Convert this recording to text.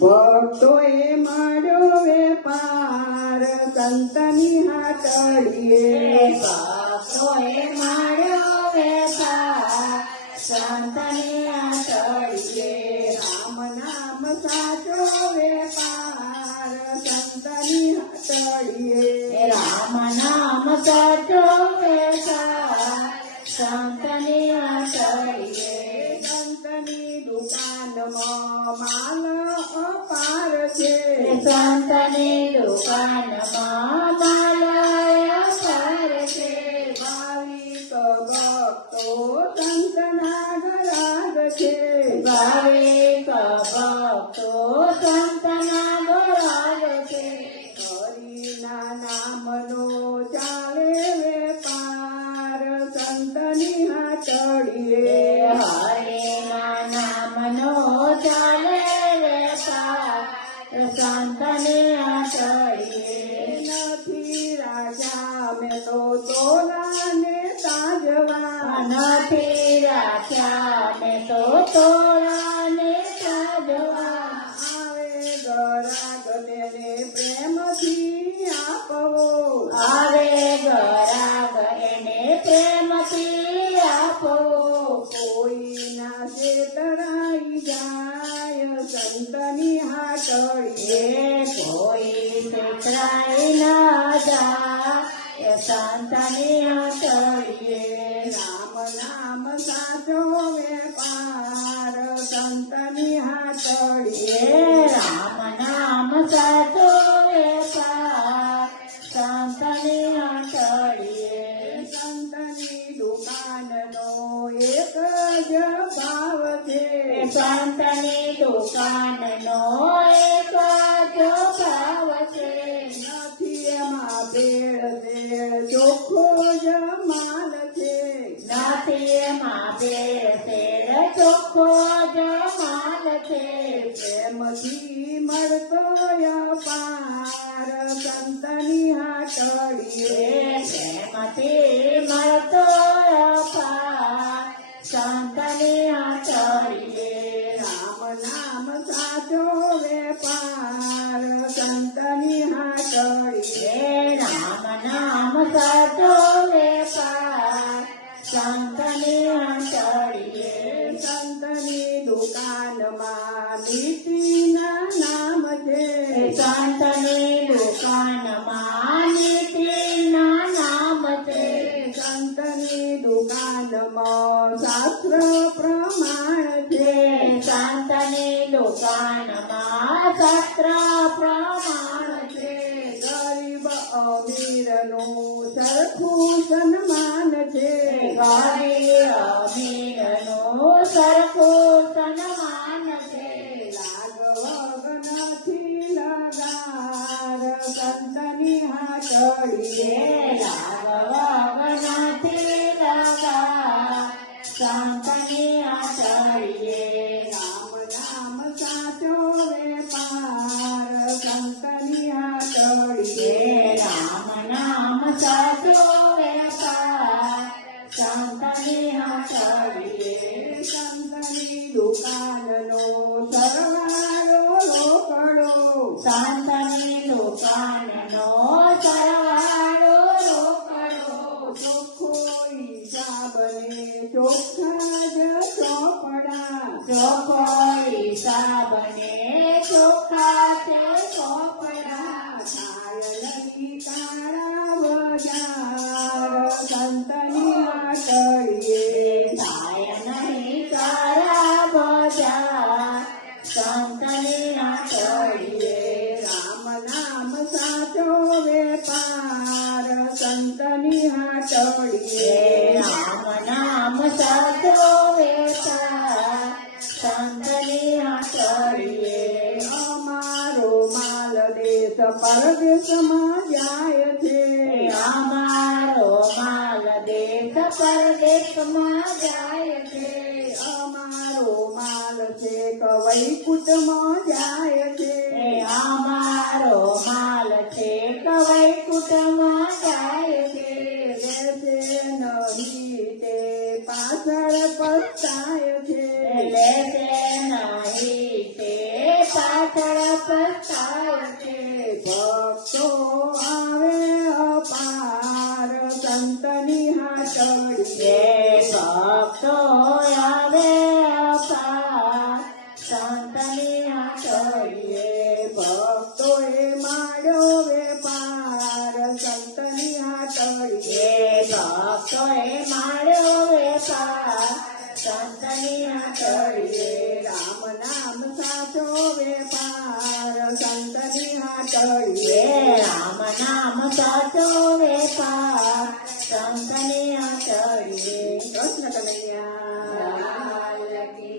ભક્તોએ મળ્યો વેપાર સંતની હાટડીએ ભક્તોએ મળ્યો વેપાર સંતની હાટડીએ રામ નામ સાચો વેપાર સંતની હાટડીએ રામ નામ સાચો વેપાર સંતની હાટડીએ સંતની દુકાનમાં માલ અપાર છે સંતની દુકાનમાં માલ અપાર છે ભાવિક ભક્તો સંતના ગરાગ છે ભાવિક ભક્તો સંતના ગરાગ છે હરિના નામનો ચાલે વેપાર સંતની હાટડીએ હરિના નામનો ચાલે વેપાર સંતની હાટડીએ નથી રાજા મેં તો તોલાને તાજવા નથી રાખ્યા મેં તો તોલાને સાજવા આવે ગરાગ તેને પ્રેમથી આપવો આવે ગરાગ એને પ્રેમથી આપો કોઈના છેતરાઈ જાય સંતની હાટડીએ કોઈ છેતરાઈ ના જાય સંતની હાટડીએ રામ નામ સાચો વેપાર સંતની હાટડીએ રામ નામ સાચો વેપાર સંતની હાટડીએ સંતની દુકાનનો એક જ ભાવ છે સંતની દુકાનનો એક જ ભાવ છે નથી એમાં ભેળ ચોખ્ખો જ માલ છે નથી એમાં ભેળ ચોખ્ખો જ માલ છે પ્રેમથી મળતો અપાર સંતની હાટડીએ પ્રેમથી મળતો અપાર સંતની હાટડીએ રામ નામ સાચો વેપાર સંતની હાટડીએ રામ નામ સાચો વેપાર સંતની હાટડીએ સંતની દુકાનમાં નીતિના નામ છે સંતની દુકાનમાં નીતિના નામ છે સંતની દુકાનમાં શાસ્ત્ર પ્રમાણ છે સંતની દુકાનમાં શાસ્ત્ર પ્રમાણ છે ગરીબ અમીરનું સરખું સન્માન છે ગરીબ અમીરનું સરખું સન્માન છે લાગવગ નથી લગાર સંતની હાટડીએ લાગવગ નથી લગા સંતની હાટડીએ રામ નામ સાચો વેપાર સંતની હાટડીએ રામ નામ સાચો વેપાર સંતની હાટડીએ સંતની દુકાનનો સરવાળો રોકડો સંતની દુકાનનો સરવાળો રોકડો ચોખ્ખો હિસાબને ચોખ્ખા જ ચોપડા ચોખ્ખો હિસાબને ચોખ્ખા તે ચોપડા થાય નહીં કાળા બજાર સંતની હાટડીએ થાય નહીં તારા બજાર સંતની હાટડીએ રામ નામ સાચો વેપાર સંતની હાટડીએ રામ નામ સાચો વેપાર સંતની હાટડીએ અમારો માલ દેશ પરદેશમાં જાય છે અમારો માલ દેશ પરદેશમાં જાય છે અમારો માલ છે વૈકુંઠમાં જાય છે અમારો માલ છે વૈકુંઠમાં જાય છે લેશે નહીં તે પાછળ પસ્તાય છે લેશે નહીં તે પાછળ હાટડીએ ભક્તો આવે અપાર સંતની હાટડીએ ભક્તોએ માળ્યો વેપાર સંતની હાટડીએ ભક્તોએ માળ્યો વેપાર સંતની હાટડીએ રામ નામ સાચો વેપાર સંતની હાટડીએ રામ નામ સાચો વેપાર